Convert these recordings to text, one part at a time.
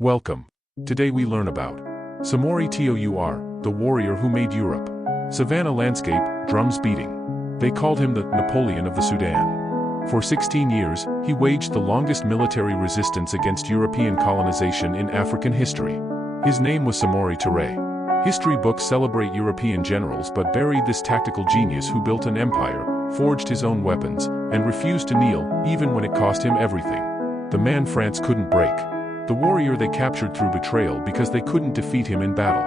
Welcome. Today we learn about Samori Touré, the warrior who made Europe. Savannah landscape, drums beating. They called him the Napoleon of the Sudan. For 16 years, he waged the longest military resistance against European colonization in African history. His name was Samori Touré. History books celebrate European generals but buried this tactical genius who built an empire, forged his own weapons, and refused to kneel, even when it cost him everything. The man France couldn't break. The warrior they captured through betrayal because they couldn't defeat him in battle.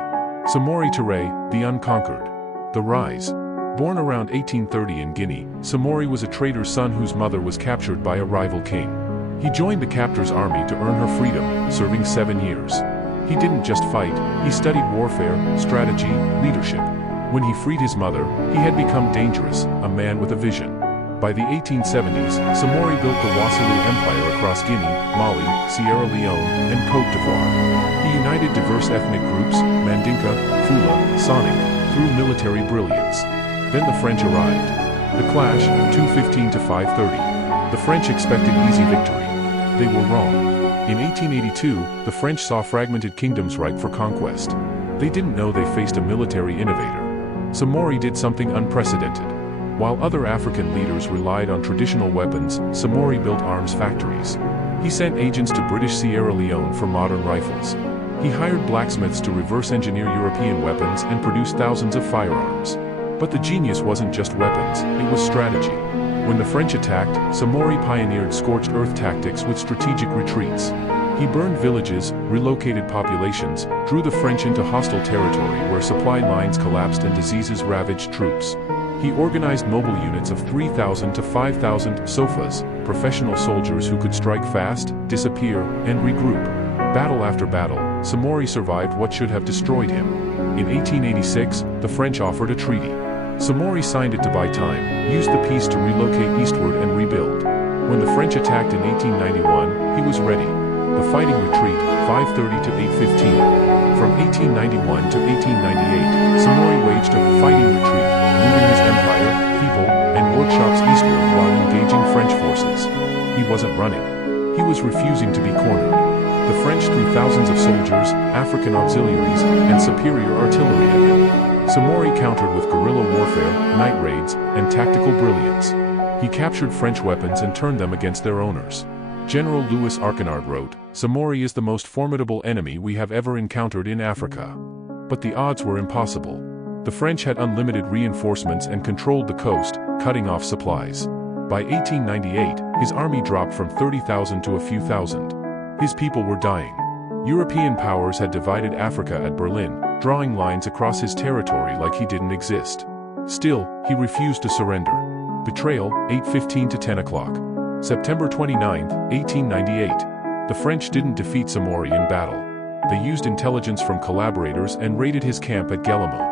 Samori Touré, the unconquered. The rise. Born around 1830 in Guinea, Samori was a trader's son whose mother was captured by a rival king. He joined the captor's army to earn her freedom, serving 7 years. He didn't just fight, he studied warfare, strategy, leadership. When he freed his mother, he had become dangerous, a man with a vision. By the 1870s, Samori built the Wassoulou Empire across Guinea, Mali, Sierra Leone, and Côte d'Ivoire. He united diverse ethnic groups, Mandinka, Fula, Sonic, through military brilliance. Then the French arrived. The clash, 215 to 530. The French expected easy victory. They were wrong. In 1882, the French saw fragmented kingdoms ripe for conquest. They didn't know they faced a military innovator. Samori did something unprecedented. While other African leaders relied on traditional weapons, Samori built arms factories. He sent agents to British Sierra Leone for modern rifles. He hired blacksmiths to reverse engineer European weapons and produce thousands of firearms. But the genius wasn't just weapons, it was strategy. When the French attacked, Samori pioneered scorched-earth tactics with strategic retreats. He burned villages, relocated populations, drew the French into hostile territory where supply lines collapsed and diseases ravaged troops. He organized mobile units of 3,000 to 5,000 sofas, professional soldiers who could strike fast, disappear, and regroup. Battle after battle, Samori survived what should have destroyed him. In 1886, the French offered a treaty. Samori signed it to buy time, used the peace to relocate eastward and rebuild. When the French attacked in 1891, he was ready. The fighting retreat, 530 to 815. From 1891 to 1898, Samori waged a fighting retreat, moving his empire, people, and workshops eastward while engaging French forces. He wasn't running. He was refusing to be cornered. The French threw thousands of soldiers, African auxiliaries, and superior artillery at him. Samori countered with guerrilla warfare, night raids, and tactical brilliance. He captured French weapons and turned them against their owners. General Louis Archinard wrote, "Samori is the most formidable enemy we have ever encountered in Africa." But the odds were impossible. The French had unlimited reinforcements and controlled the coast, cutting off supplies. By 1898, his army dropped from 30,000 to a few thousand. His people were dying. European powers had divided Africa at Berlin, drawing lines across his territory like he didn't exist. Still, he refused to surrender. Betrayal, 8:15 to 10 o'clock. September 29, 1898. The French didn't defeat Samori in battle. They used intelligence from collaborators and raided his camp at Guinea.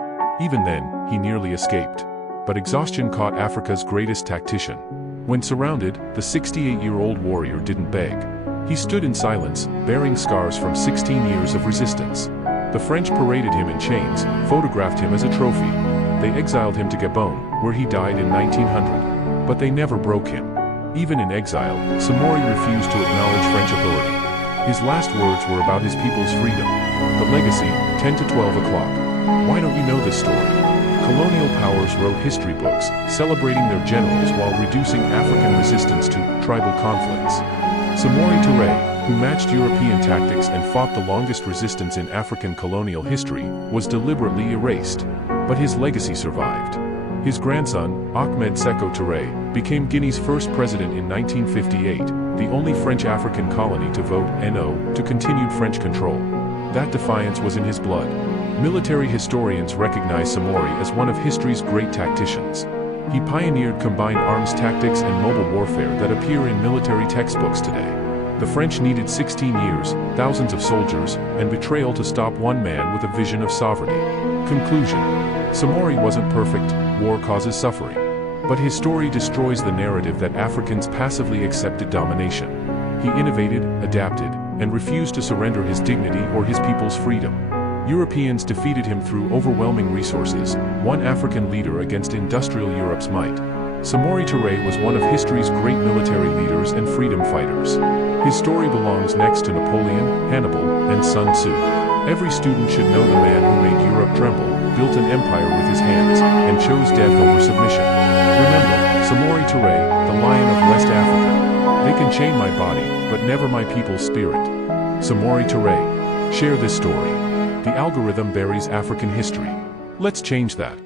Even then, he nearly escaped. But exhaustion caught Africa's greatest tactician. When surrounded, the 68-year-old warrior didn't beg. He stood in silence, bearing scars from 16 years of resistance. The French paraded him in chains, photographed him as a trophy. They exiled him to Gabon, where he died in 1900. But they never broke him. Even in exile, Samori refused to acknowledge French authority. His last words were about his people's freedom. The legacy, 10 to 12 o'clock. Why don't you know this story? Colonial powers wrote history books, celebrating their generals while reducing African resistance to tribal conflicts. Samori Touré, who matched European tactics and fought the longest resistance in African colonial history, was deliberately erased. But his legacy survived. His grandson, Ahmed Sékou Touré, became Guinea's first president in 1958, the only French African colony to vote No to continued French control. That defiance was in his blood. Military historians recognize Samori as one of history's great tacticians. He pioneered combined arms tactics and mobile warfare that appear in military textbooks today. The French needed 16 years, thousands of soldiers, and betrayal to stop one man with a vision of sovereignty. Conclusion. Samori wasn't perfect, war causes suffering. But his story destroys the narrative that Africans passively accepted domination. He innovated, adapted, and refused to surrender his dignity or his people's freedom. Europeans defeated him through overwhelming resources, one African leader against industrial Europe's might. Samori Touré was one of history's great military leaders and freedom fighters. His story belongs next to Napoleon, Hannibal, and Sun Tzu. Every student should know the man who made Europe tremble, built an empire with his hands, and chose death over submission. Remember, Samori Touré, the Lion of West Africa. They can chain my body, but never my people's spirit. Samori Touré. Share this story. The algorithm buries African history. Let's change that.